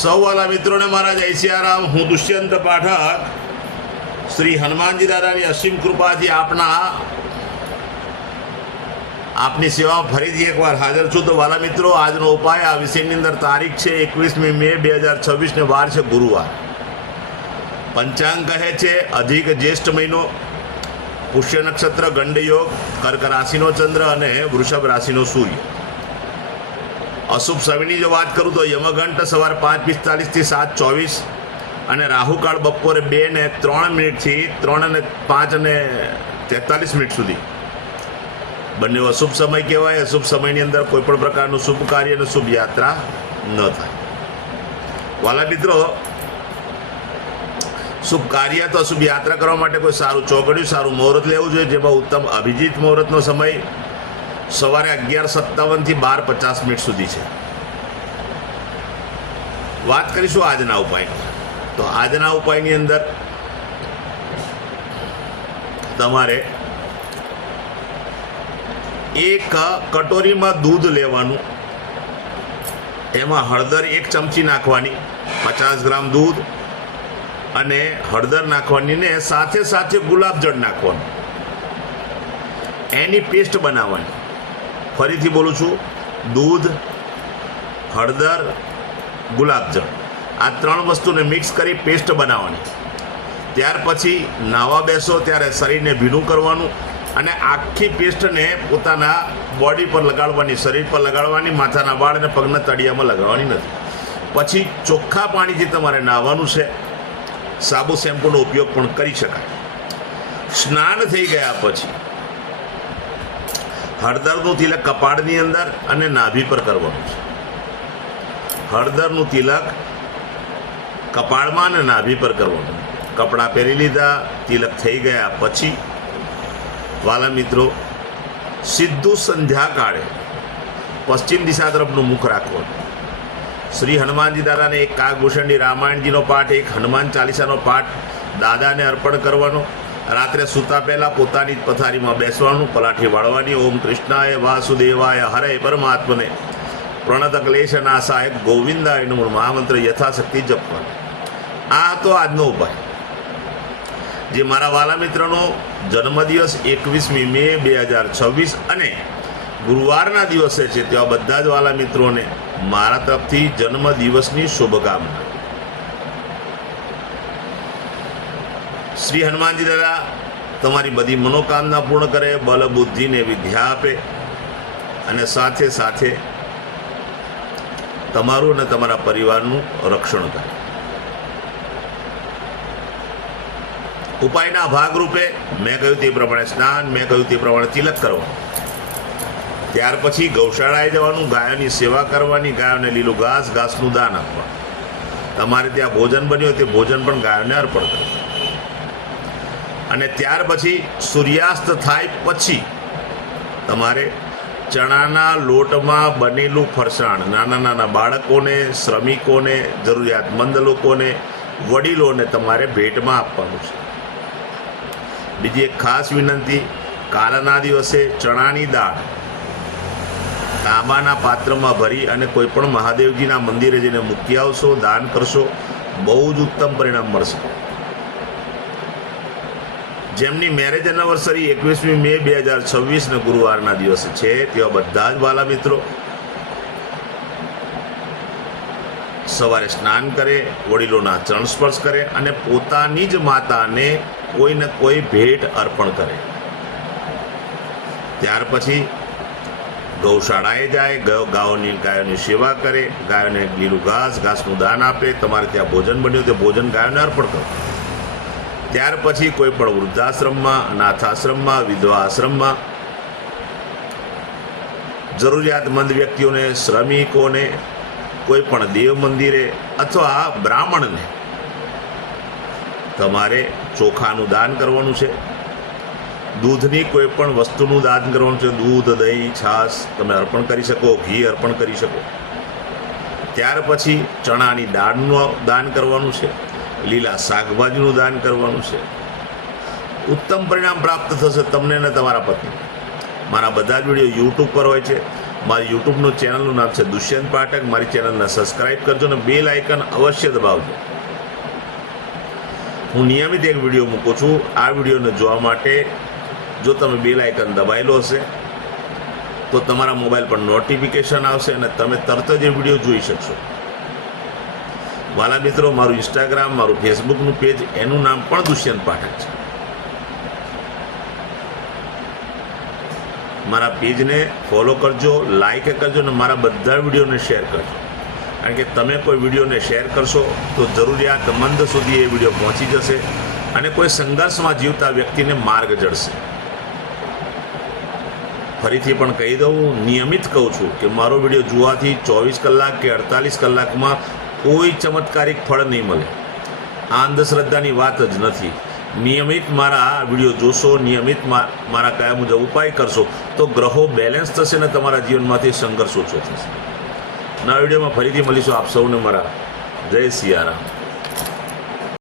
સૌ વાલા મિત્રોને મારા જય સિયારામ। હું દુષ્યંત પાઠક શ્રી હનુમાનજી દાદાની અસીમ કૃપાથી આપની સેવામાં ફરીથી એકવાર હાજર છું। તો વાલા મિત્રો, આજનો ઉપાય આ વિષયની અંદર તારીખ છે 21મી મે 2026 ને વાર છે ગુરુવાર। પંચાંગ કહે છે અધિક જ્યેષ્ઠ મહિનો, પુષ્ય નક્ષત્ર, ગંડ યોગ, કર્ક રાશિનો ચંદ્ર અને વૃષભ રાશિનો સૂર્ય। અશુભ સમયની જો વાત કરું તો યમઘંટ સવાર 5:45 થી 7:24 અને રાહુકાળ બપોરે 2:03 થી 3:05:43 સુધી બંને અશુભ સમય કહેવાય। અશુભ સમયની અંદર કોઈ પણ પ્રકારનું શુભ કાર્ય અને શુભ યાત્રા ન થાય। વાલા મિત્રો, શુભ કાર્ય તો શુભ યાત્રા કરવા માટે કોઈ સારું ચોકડિયું, સારું મુહૂર્ત લેવું જોઈએ, જેમાં ઉત્તમ અભિજીત મુહૂર્તનો સમય સવારે 11:57 થી 12:50 સુધી છે। વાત કરીશું આજના ઉપાયની। તો આજના ઉપાયની અંદર તમારે એક કટોરીમાં દૂધ લેવાનું, એમાં હળદર 1 ચમચી નાખવાની, 50 ગ્રામ દૂધ અને હળદર નાખવાની ને સાથે સાથે ગુલાબજળ નાખવાનું, એની પેસ્ટ બનાવવાની। ફરીથી બોલું છું, દૂધ, હળદર, ગુલાબજળ, આ 3 વસ્તુને મિક્સ કરી પેસ્ટ બનાવવાની। ત્યાર પછી નાવા બેસો ત્યારે શરીરને ભીનું કરવાનું અને આખી પેસ્ટને પોતાના બોડી પર લગાડવાની, શરીર પર લગાડવાની, માથાના વાળ અને પગના તળિયામાં લગાડવાની નથી। પછી ચોખ્ખા પાણીથી તમારે નાહવાનું છે। સાબુ શેમ્પૂનો ઉપયોગ પણ કરી શકાય। સ્નાન થઈ ગયા પછી હળદરનું તિલક કપાળની અંદર અને નાભી પર કરવાનું છે। હળદરનું તિલક કપાળમાં અને નાભી પર કરવાનું। કપડાં પહેરી લીધા, તિલક થઈ ગયા પછી વાલા મિત્રો, સીધું સંધ્યાકાળે પશ્ચિમ દિશા તરફનું મુખ રાખવાનું। શ્રી હનુમાનજી દાદાને એક કાગભૂષણની રામાયણજીનો પાઠ, એક હનુમાન ચાલીસાનો પાઠ દાદાને અર્પણ કરવાનો। રાત્રે સૂતા પહેલાં પોતાની જ પથારીમાં બેસવાનું, પલાઠી વાળવાની। ઓમ કૃષ્ણાય વાસુદેવાય હરે પરમાત્મને પ્રણત ક્લેશ નાશાય ગોવિંદાયનું મહામંત્ર યથાશક્તિ જપવાનું। આ હતો આજનો ઉપાય। જે મારા વાલા મિત્રનો જન્મદિવસ 21મી મે 2026 અને ગુરુવારના દિવસે છે, તેવા બધા જ વાલા મિત્રોને મારા તરફથી જન્મદિવસની શુભકામના। શ્રી હનુમાનજી દાદા તમારી બધી મનોકામના પૂર્ણ કરે, બલ બુદ્ધિને વિદ્યા આપે અને સાથે સાથે તમારું અને તમારા પરિવારનું રક્ષણ કરે। ઉપાયના ભાગરૂપે મેં કહ્યું તે પ્રમાણે સ્નાન, મેં કહ્યું તે પ્રમાણે તિલક કરવાનું। ત્યાર પછી ગૌશાળાએ જવાનું, ગાયોની સેવા કરવાની, ગાયોને લીલું ઘાસનું દાન આપવાનું। તમારે ત્યાં ભોજન બન્યું તે ભોજન પણ ગાયોને અર્પણ કરવાનું। અને ત્યાર પછી સૂર્યાસ્ત થાય પછી તમારે ચણાના લોટમાં બનેલું ફરસાણ નાના નાના બાળકોને, શ્રમિકોને, જરૂરિયાતમંદ લોકોને, વડીલોને તમારે ભેટમાં આપવાનું છે। બીજી એક ખાસ વિનંતી, કાલના દિવસે ચણાની દાળ તાંબાના પાત્રમાં ભરી અને કોઈ પણ મહાદેવજીના મંદિરે જઈને મૂકી આવશો, દાન કરશો, બહુ જ ઉત્તમ પરિણામ મળશે। જેમની મેરેજ એનિવર્સરી 21મી મે 2026 ને ગુરુવારના દિવસે છે, તેવા બધા જ વાલા મિત્રો સવારે સ્નાન કરે, વડીલોના ચરણ સ્પર્શ કરે અને પોતાની જ માતાને કોઈને કોઈ ભેટ અર્પણ કરે। ત્યાર પછી ગૌશાળાએ જાય, ગાયોની સેવા કરે, ગાયોને લીલું ઘાસનું દાન આપે। તમારે ત્યાં ભોજન બન્યું તે ભોજન ગાયોને અર્પણ કરો। ત્યાર પછી કોઈ પણ વૃદ્ધાશ્રમમાં, અનાથાશ્રમમાં, વિધવા આશ્રમમાં જરૂરિયાતમંદ વ્યક્તિઓને, શ્રમિકોને, કોઈ પણ દેવ મંદિરે અથવા બ્રાહ્મણને તમારે ચોખાનું દાન કરવાનું છે। દૂધની કોઈ પણ વસ્તુનું દાન કરવાનું છે। દૂધ, દહીં, છાશ તમે અર્પણ કરી શકો, ઘી અર્પણ કરી શકો। ત્યાર પછી ચણાની દાળનું દાન કરવાનું છે, લીલા શાકભાજીનું દાન કરવાનું છે। ઉત્તમ પરિણામ પ્રાપ્ત થશે તમને અને તમારા પત્ની। મારા બધા જ વિડીયો યુટ્યુબ પર હોય છે। મારી યુટ્યુબનું ચેનલનું નામ છે દુષ્યંત પાઠક. મારી ચેનલને સબસ્ક્રાઈબ કરજો અને બેલ આઇકન અવશ્ય દબાવજો. હું નિયમિત એક વિડીયો મૂકું છું. આ વિડીયોને જોવા માટે જો તમે બેલ આઇકન દબાયેલો હશે તો તમારા મોબાઈલ પર નોટિફિકેશન આવશે અને તમે તરત જ એ વિડીયો જોઈ શકશો. વાલા મિત્રો, મારું ઇન્સ્ટાગ્રામ, મારું ફેસબુકનું પેજ, એનું નામ પણ દુષ્યંત પાઠક છે. મારા પેજને ફોલો કરજો, લાઈક કરજો અને મારા બધા વિડીયોને શેર કરજો. કારણ કે તમે કોઈ વિડીયોને શેર કરશો તો જરૂરિયાતમંદ સુધી એ વિડીયો પહોંચી જશે અને કોઈ સંઘર્ષમાં જીવતા વ્યક્તિને માર્ગ જડશે. ફરીથી પણ કહી દઉં, નિયમિત કહું છું કે મારો વિડીયો જોવાથી 24 કલાક કે 48 કલાકમાં કોઈ ચમત્કારિક ફળ નહીં મળે. આ અંધશ્રદ્ધાની વાત જ નથી. નિયમિત મારા વિડીયો જોશો, નિયમિત મારા કયા મુજબ ઉપાય કરશો તો ગ્રહો બેલેન્સ થશે ને તમારા જીવનમાંથી સંઘર્ષ ઓછો થશે. નવા વિડીયોમાં ફરીથી મળીશું. આપ સૌને મારા જય સિયારામ.